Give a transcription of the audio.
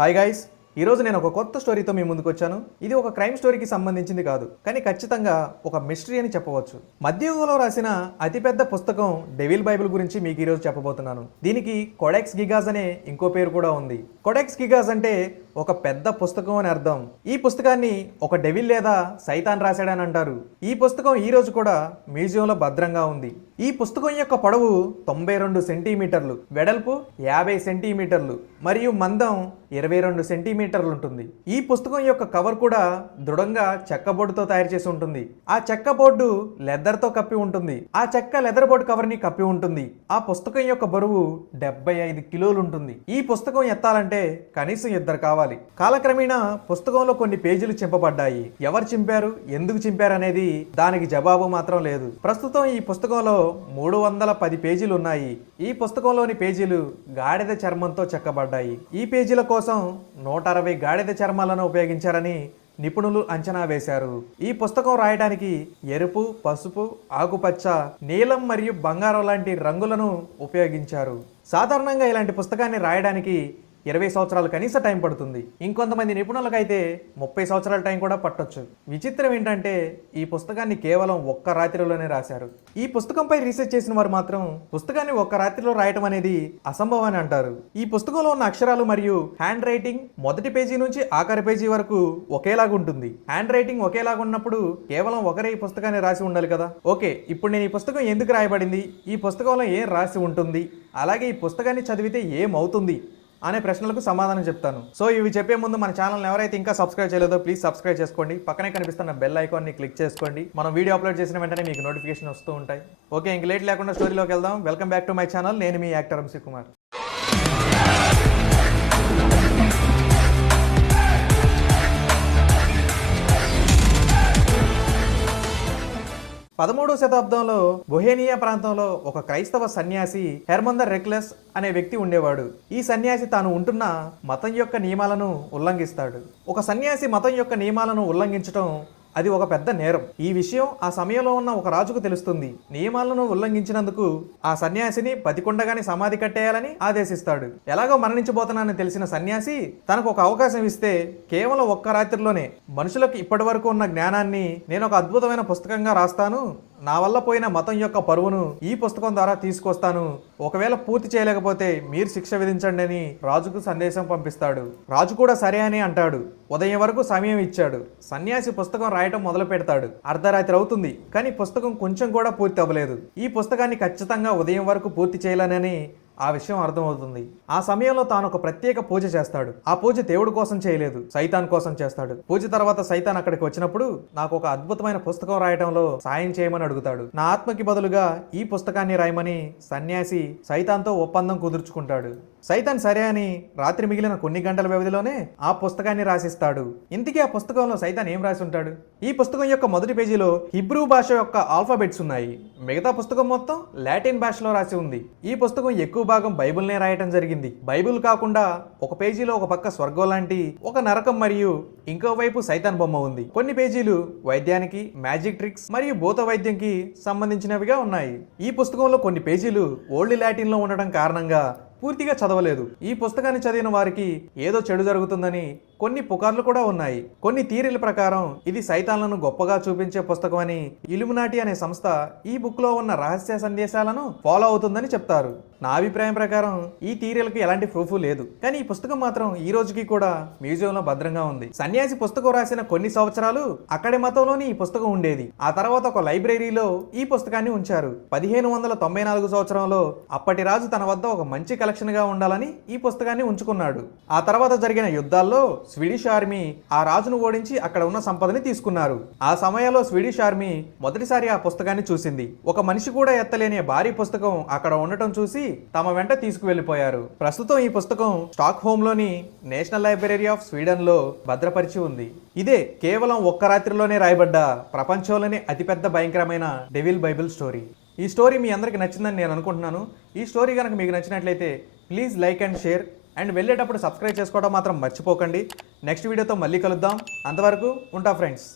Hi guys ఈరోజు నేను ఒక కొత్త స్టోరీతో మీ ముందుకు వచ్చాను. ఇది ఒక క్రైమ్ స్టోరీకి సంబంధించింది కాదు. కానీ ఖచ్చితంగా ఒక మిస్టరీ అని చెప్పవచ్చు. మధ్యయుగంలో రాసిన అతిపెద్ద పుస్తకం డెవిల్ బైబిల్ గురించి మీకు ఈరోజు చెప్పబోతున్నాను. దీనికి కొడెక్స్ గిగాజ్ అనే ఇంకో పేరు కూడా ఉంది. కొడెక్స్ గిగాజ్ అంటే ఒక పెద్ద పుస్తకం అని అర్థం. ఈ పుస్తకాన్ని ఒక డెవిల్ లేదా సైతాన్ రాశాడని అంటారు. ఈ పుస్తకం ఈ రోజు కూడా మ్యూజియంలో భద్రంగా ఉంది. ఈ పుస్తకం యొక్క పొడవు తొంభై రెండు సెంటీమీటర్లు వెడల్పు యాభై సెంటీమీటర్లు మరియు మందం ఇరవై రెండు సెంటీమీటర్లు ఉంటుంది. ఈ పుస్తకం యొక్క కవర్ కూడా దృఢంగా చెక్క బోర్డుతో తయారు చేసి ఉంటుంది. ఆ చెక్క బోర్డు లెదర్తో కప్పి ఉంటుంది. ఆ చెక్క లెదర్ బోర్డు కవర్ని కప్పి ఉంటుంది. ఆ పుస్తకం యొక్క బరువు డెబ్బై ఐదు కిలోలు ఉంటుంది. ఈ పుస్తకం ఎత్తాలంటే కనీసం ఇద్దరు కావాలి. కాలక్రమేణా పుస్తకంలో కొన్ని పేజీలు చింపబడ్డాయి. ఎవరు చింపారు? ఎందుకు చింపారు అనేది దానికి జవాబు మాత్రం లేదు. ప్రస్తుతం ఈ పుస్తకంలో మూడు వందల పది పేజీలు ఉన్నాయి. ఈ పుస్తకంలోని పేజీలు గాడిద చర్మంతో చెక్కబడ్డాయి. ఈ పేజీల కోసం నూట అరవై గాడిద చర్మాలను ఉపయోగించారని నిపుణులు అంచనా వేశారు. ఈ పుస్తకం రాయడానికి ఎరుపు పసుపు ఆకుపచ్చ నీలం మరియు బంగారం లాంటి రంగులను ఉపయోగించారు. సాధారణంగా ఇలాంటి పుస్తకాన్ని రాయడానికి ఇరవై సంవత్సరాలు కనీస టైం పడుతుంది. ఇంకొంతమంది నిపుణులకైతే ముప్పై సంవత్సరాల టైం కూడా పట్టొచ్చు. విచిత్రం ఏంటంటే ఈ పుస్తకాన్ని కేవలం ఒక్క రాత్రిలోనే రాశారు. ఈ పుస్తకంపై రీసెర్చ్ చేసిన వారు మాత్రం పుస్తకాన్ని ఒక్క రాత్రిలో రాయటం అనేది అసంభవం అని అంటారు. ఈ పుస్తకంలో ఉన్న అక్షరాలు మరియు హ్యాండ్ రైటింగ్ మొదటి పేజీ నుంచి ఆఖరి పేజీ వరకు ఒకేలాగా ఉంటుంది. హ్యాండ్ రైటింగ్ ఒకేలాగా ఉన్నప్పుడు కేవలం ఒకరే ఈ పుస్తకాన్ని రాసి ఉండాలి కదా? ఓకే ఇప్పుడు నేను ఈ పుస్తకం ఎందుకు రాయబడింది? ఈ పుస్తకంలో ఏం రాసి ఉంటుంది? అలాగే ఈ పుస్తకాన్ని చదివితే ఏమవుతుంది? అనే ప్రశ్నలకు సమాధానం చెప్తాను. సో ఇవి చెప్పే ముందు మన ఛానల్ ఎవరైతే ఇంకా సబ్స్క్రైబ్ చేయలేదో ప్లీజ్ సబ్స్క్రైబ్ చేసుకోండి. పక్కనే కనిపిస్తున్న బెల్ ఐకాన్ని క్లిక్ చేసుకోండి. మనం వీడియో అప్లోడ్ చేసిన వెంటనే మీకు నోటిఫికేషన్ వస్తూ ఉంటాయి. ఓకే ఇంక లేట్ లేకుండా స్టోరీలోకి వెళ్దాం. Welcome back to my channel. నేను మీ యాక్టర్ అంశీ కుమార్. పదమూడవ శతాబ్దంలో బొహేనియా ప్రాంతంలో ఒక క్రైస్తవ సన్యాసి హెర్మందర్ రెక్లెస్ అనే వ్యక్తి ఉండేవాడు. ఈ సన్యాసి తాను ఉంటున్న మతం యొక్క నియమాలను ఉల్లంఘిస్తాడు. ఒక సన్యాసి మతం యొక్క నియమాలను ఉల్లంఘించడం అది ఒక పెద్ద నేరం. ఈ విషయం ఆ సమయంలో ఉన్న ఒక రాజుకు తెలుస్తుంది. నియమాలను ఉల్లంఘించినందుకు ఆ సన్యాసిని బతికుండగానే సమాధి కట్టేయాలని ఆదేశిస్తాడు. ఎలాగో మరణించబోతున్నానని తెలిసిన సన్యాసి తనకు ఒక అవకాశం ఇస్తే కేవలం ఒక్క రాత్రిలోనే మనుషులకు ఇప్పటి వరకు ఉన్న జ్ఞానాన్ని నేను ఒక అద్భుతమైన పుస్తకంగా రాస్తాను. నా వల్ల పోయిన మతం యొక్క పరువును ఈ పుస్తకం ద్వారా తీసుకొస్తాను. ఒకవేళ పూర్తి చేయలేకపోతే మీరు శిక్ష విధించండి అని రాజుకు సందేశం పంపిస్తాడు. రాజు కూడా సరే అని అంటాడు. ఉదయం వరకు సమయం ఇచ్చాడు. సన్యాసి పుస్తకం రాయటం మొదలు పెడతాడు. అర్ధరాత్రి అవుతుంది. కానీ పుస్తకం కొంచెం కూడా పూర్తి అవ్వలేదు. ఈ పుస్తకాన్ని ఖచ్చితంగా ఉదయం వరకు పూర్తి చేయాలనని ఆ విషయం అర్థమవుతుంది. ఆ సమయంలో తాను ఒక ప్రత్యేక పూజ చేస్తాడు. ఆ పూజ దేవుడి కోసం చేయలేదు సైతాన్ కోసం చేస్తాడు. పూజ తర్వాత సైతాన్ అక్కడికి వచ్చినప్పుడు నాకు ఒక అద్భుతమైన పుస్తకం రాయడంలో సాయం చేయమని అడుగుతాడు. నా ఆత్మకి బదులుగా ఈ పుస్తకాన్ని రాయమని సన్యాసి సైతాన్తో ఒప్పందం కుదుర్చుకుంటాడు. సైతాన్ సరే అని రాత్రి మిగిలిన కొన్ని గంటల వ్యవధిలోనే ఆ పుస్తకాన్ని రాసిస్తాడు. ఇంతకీ ఆ పుస్తకంలో సైతాన్ ఏం రాసి ఉంటాడు? ఈ పుస్తకం యొక్క మొదటి పేజీలో హిబ్రూ భాష యొక్క ఆల్ఫాబెట్స్ ఉన్నాయి. మిగతా పుస్తకం మొత్తం లాటిన్ భాషలో రాసి ఉంది. ఈ పుస్తకం ఎక్కువ భాగం బైబిల్నే రాయటం జరిగింది. బైబిల్ కాకుండా ఒక పేజీలో ఒక పక్క స్వర్గం లాంటి ఒక నరకం మరియు ఇంకో వైపు సైతాన్ బొమ్మ ఉంది. కొన్ని పేజీలు వైద్యానికి మ్యాజిక్ ట్రిక్స్ మరియు భూత వైద్యంకి సంబంధించినవిగా ఉన్నాయి. ఈ పుస్తకంలో కొన్ని పేజీలు ఓల్డ్ లాటిన్లో ఉండడం కారణంగా పూర్తిగా చదవలేదు. ఈ పుస్తకాన్ని చదివిన వారికి ఏదో చెడు జరుగుతుందని కొన్ని పుకార్లు కూడా ఉన్నాయి. కొన్ని థీరీల ప్రకారం ఇది సైతాన్లను గొప్పగా చూపించే పుస్తకం అని ఇలుమినాటి అనే సంస్థ ఈ బుక్లో ఉన్న రహస్య సందేశాలను ఫాలో అవుతుందని చెప్తారు. నా అభిప్రాయం ప్రకారం ఈ థీరీలకు ఎలాంటి ప్రూఫ్ లేదు. కానీ ఈ పుస్తకం మాత్రం ఈ రోజుకి కూడా మ్యూజియంలో భద్రంగా ఉంది. సన్యాసి పుస్తకం రాసిన కొన్ని సంవత్సరాలు అక్కడి మతంలోని ఈ పుస్తకం ఉండేది. ఆ తర్వాత ఒక లైబ్రరీలో ఈ పుస్తకాన్ని ఉంచారు. పదిహేను వందల తొంభై నాలుగు సంవత్సరంలో అప్పటి రాజు తన వద్ద ఒక మంచి కలెక్షన్గా ఉండాలని ఈ పుస్తకాన్ని ఉంచుకున్నాడు. ఆ తర్వాత జరిగిన యుద్ధాల్లో స్వీడిష్ ఆర్మీ ఆ రాజును ఓడించి అక్కడ ఉన్న సంపదని తీసుకున్నారు. ఆ సమయంలో స్వీడిష్ ఆర్మీ మొదటిసారి ఆ పుస్తకాన్ని చూసింది. ఒక మనిషి కూడా ఎత్తలేని భారీ పుస్తకం అక్కడ ఉండటం చూసి తమ వెంట తీసుకువెళ్ళిపోయారు ప్రస్తుతం ఈ పుస్తకం స్టాక్ హోమ్లోని నేషనల్ లైబ్రరీ ఆఫ్ స్వీడన్లో భద్రపరిచి ఉంది. ఇదే కేవలం ఒక్క రాత్రిలోనే రాయబడ్డ ప్రపంచంలోనే అతిపెద్ద భయంకరమైన డెవిల్ బైబిల్ స్టోరీ. ఈ స్టోరీ మీ అందరికి నచ్చిందని నేను అనుకుంటున్నాను. ఈ స్టోరీ కనుక మీకు నచ్చినట్లయితే please like and share. And వెళ్ళేటప్పుడు సబ్స్క్రైబ్ చేసుకోవడం మాత్రం మర్చిపోకండి. నెక్స్ట్ వీడియోతో మళ్ళీ కలుద్దాం. అంతవరకు ఉంటా ఫ్రెండ్స్.